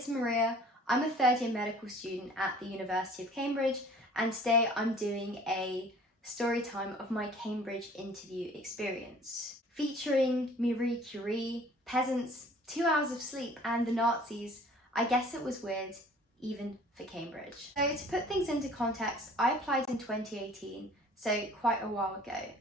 it's Maria. I'm a third year medical student at the University of Cambridge, and today I'm doing a story time of my Cambridge interview experience. Featuring Marie Curie, peasants, 2 hours of sleep, and the Nazis. I guess it was weird, even for Cambridge. So to put things into context, I applied in 2018, so quite a while ago.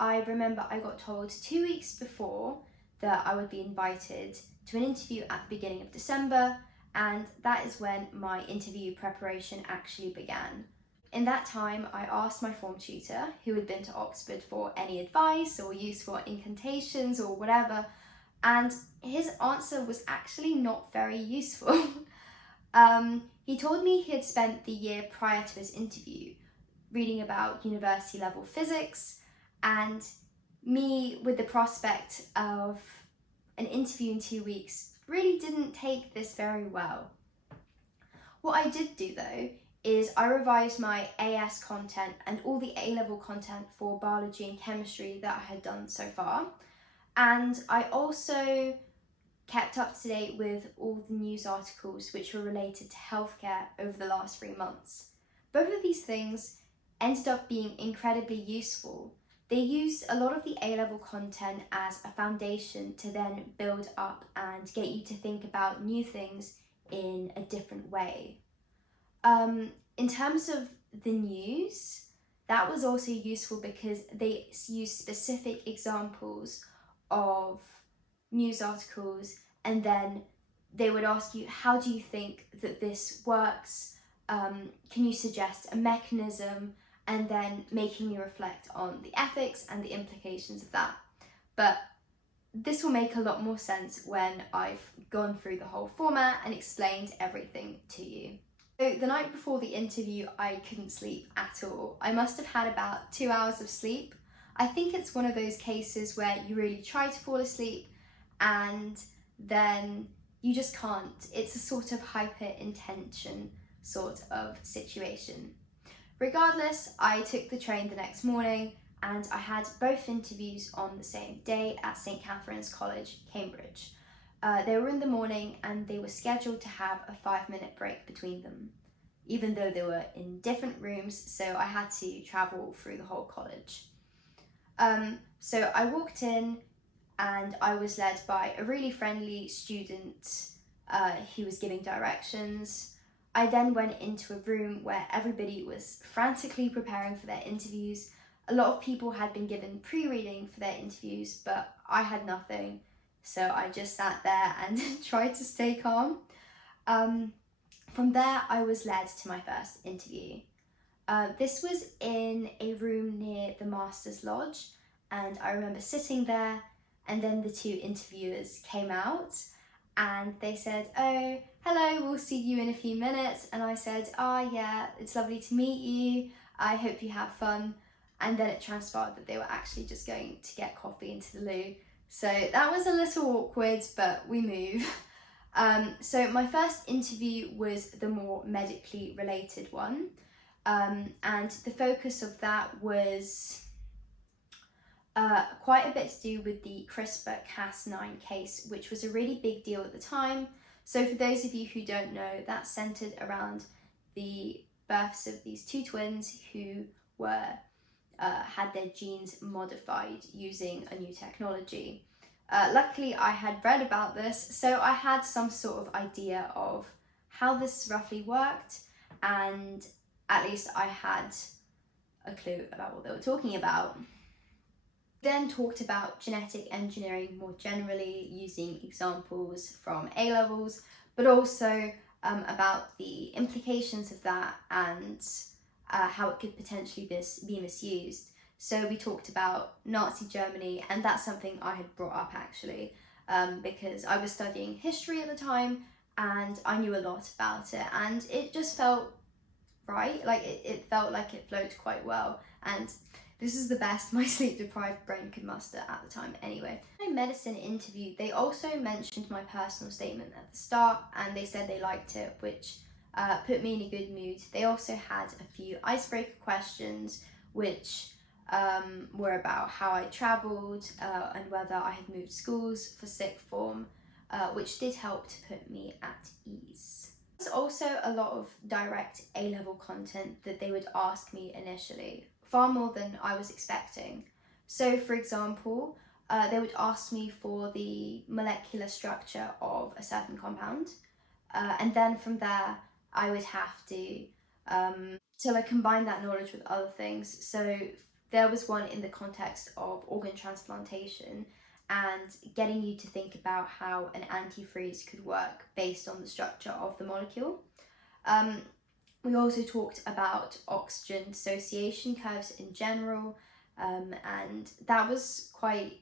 I remember I got told 2 weeks before that I would be invited to an interview at the beginning of December, and that is when my interview preparation actually began. In that time, I asked my form tutor, who had been to Oxford, for any advice or useful incantations or whatever, and his answer was actually not very useful. He told me he had spent the year prior to his interview reading about university level physics, and me with the prospect of an interview in 2 weeks really didn't take this very well. What I did do though is I revised my AS content and all the A-level content for biology and chemistry that I had done so far, and I also kept up to date with all the news articles which were related to healthcare over the last 3 months. Both of these things ended up being incredibly useful. They used a lot of the A-level content as a foundation to then build up and get you to think about new things in a different way. In terms of the news, that was also useful because they used specific examples of news articles, and then they would ask you, how do you think that this works? Can you suggest a mechanism? And then making you reflect on the ethics and the implications of that. But this will make a lot more sense when I've gone through the whole format and explained everything to you. So the night before the interview, I couldn't sleep at all. I must have had about 2 hours of sleep. I think it's one of those cases where you really try to fall asleep and then you just can't. It's a sort of hyper-intention sort of situation. Regardless, I took the train the next morning and I had both interviews on the same day at St Catherine's College, Cambridge. They were in the morning and they were scheduled to have a 5-minute break between them, even though they were in different rooms, so I had to travel through the whole college. So I walked in and I was led by a really friendly student who was giving directions. I then went into a room where everybody was frantically preparing for their interviews. A lot of people had been given pre-reading for their interviews, but I had nothing. So I just sat there and tried to stay calm. From there, I was led to my first interview. This was in a room near the Master's Lodge, and I remember sitting there, and then the 2 interviewers came out and they said, "Oh, hello, we'll see you in a few minutes." And I said, "Yeah, it's lovely to meet you. I hope you have fun." And then it transpired that they were actually just going to get coffee into the loo. So that was a little awkward, but we move. So my first interview was the more medically related one. And the focus of that was quite a bit to do with the CRISPR-Cas9 case, which was a really big deal at the time. So for those of you who don't know, that centered around the births of these 2 twins who were had their genes modified using a new technology. Luckily, I had read about this, so I had some sort of idea of how this roughly worked, and at least I had a clue about what they were talking about. Then talked about genetic engineering more generally, using examples from A-levels, but also about the implications of that and how it could potentially be misused. So we talked about Nazi Germany, and that's something I had brought up actually, because I was studying history at the time and I knew a lot about it, and it just felt right, like it felt like it flowed quite well, and this is the best my sleep-deprived brain could muster at the time anyway. In my medicine interview, they also mentioned my personal statement at the start, and they said they liked it, which put me in a good mood. They also had a few icebreaker questions, which were about how I travelled and whether I had moved schools for sixth form, which did help to put me at ease. also a lot of direct A-level content that they would ask me initially, far more than I was expecting. So for example, they would ask me for the molecular structure of a certain compound, and then from there I would have to combine that knowledge with other things. So there was one in the context of organ transplantation and getting you to think about how an antifreeze could work based on the structure of the molecule. We also talked about oxygen dissociation curves in general, and that was quite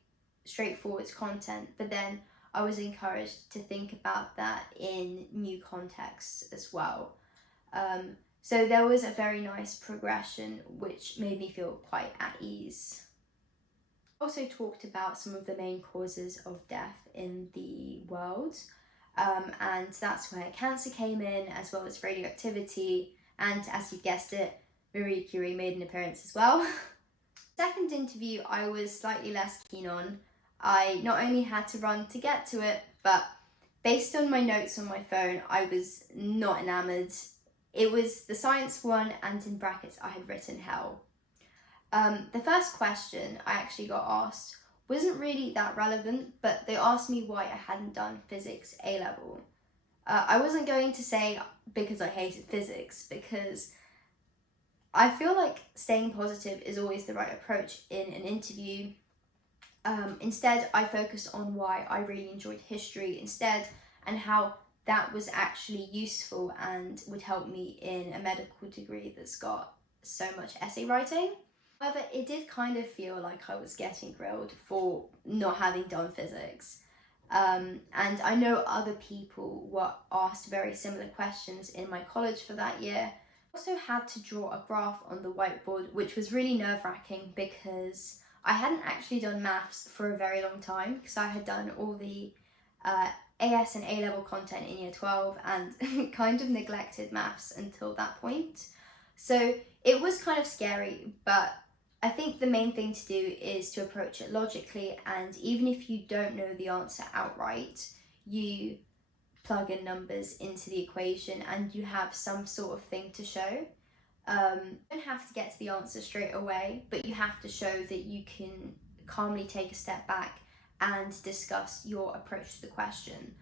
straightforward content, but then I was encouraged to think about that in new contexts as well. So there was a very nice progression which made me feel quite at ease. Also talked about some of the main causes of death in the world, and that's where cancer came in, as well as radioactivity, and as you guessed it, Marie Curie made an appearance as well. Second interview I was slightly less keen on. I not only had to run to get to it, but based on my notes on my phone, I was not enamoured. It was the science one, and in brackets I had written hell. The first question I actually got asked wasn't really that relevant, but they asked me why I hadn't done physics A-level. I wasn't going to say because I hated physics, because I feel like staying positive is always the right approach in an interview. Instead, I focused on why I really enjoyed history instead, and how that was actually useful and would help me in a medical degree that's got so much essay writing. However, it did kind of feel like I was getting grilled for not having done physics. And I know other people were asked very similar questions in my college for that year. I also had to draw a graph on the whiteboard, which was really nerve-wracking because I hadn't actually done maths for a very long time, because I had done all the AS and A-level content in year 12 and kind of neglected maths until that point. So it was kind of scary, but I think the main thing to do is to approach it logically, and even if you don't know the answer outright, you plug in numbers into the equation and you have some sort of thing to show. You don't have to get to the answer straight away, but you have to show that you can calmly take a step back and discuss your approach to the question.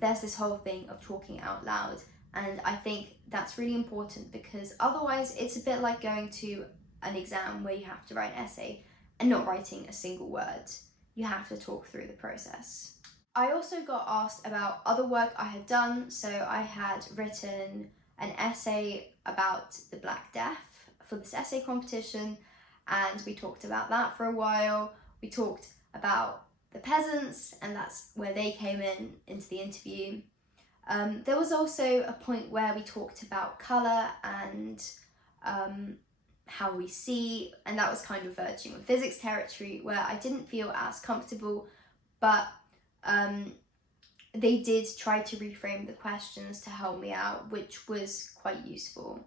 There's this whole thing of talking out loud, and I think that's really important, because otherwise it's a bit like going to an exam where you have to write an essay and not writing a single word. You have to talk through the process. I also got asked about other work I had done. So I had written an essay about the Black Death for this essay competition, and we talked about that for a while. We talked about the peasants, and that's where they came into the interview. There was also a point where we talked about colour and how we see, and that was kind of verging on physics territory, where I didn't feel as comfortable, but they did try to reframe the questions to help me out, which was quite useful.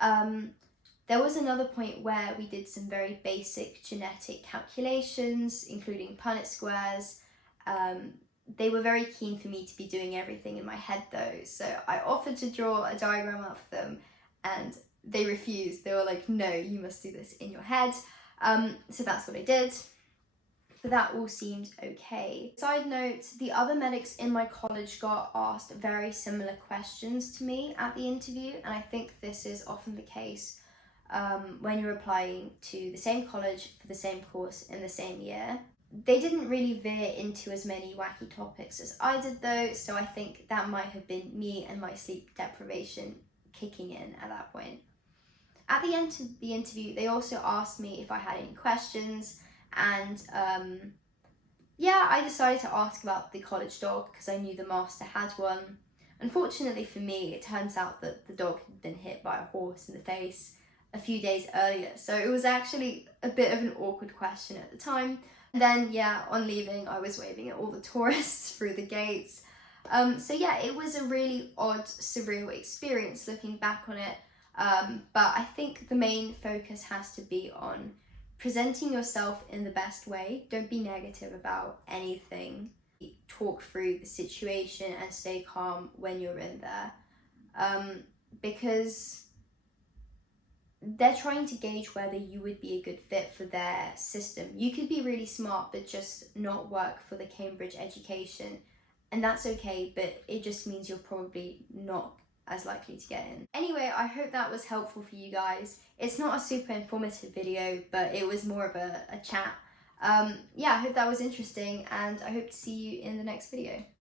There was another point where we did some very basic genetic calculations, including Punnett squares. They were very keen for me to be doing everything in my head though, so I offered to draw a diagram up for them, and they refused. They were like, no, you must do this in your head. So that's what I did. But that all seemed okay. Side note, the other medics in my college got asked very similar questions to me at the interview, and I think this is often the case when you're applying to the same college for the same course in the same year. They didn't really veer into as many wacky topics as I did though, so I think that might have been me and my sleep deprivation kicking in at that point. At the end of the interview, they also asked me if I had any questions, and I decided to ask about the college dog because I knew the master had one. Unfortunately for me, it turns out that the dog had been hit by a horse in the face a few days earlier, so it was actually a bit of an awkward question at the time. And then on leaving, I was waving at all the tourists through the gates. It was a really odd, surreal experience looking back on it. But I think the main focus has to be on presenting yourself in the best way. Don't be negative about anything. talk through the situation and stay calm when you're in there, because they're trying to gauge whether you would be a good fit for their system. You could be really smart but just not work for the Cambridge education, and that's okay, but it just means you're probably not as likely to get in. Anyway, I hope that was helpful for you guys. It's not a super informative video, but it was more of a chat. Yeah, I hope that was interesting, and I hope to see you in the next video.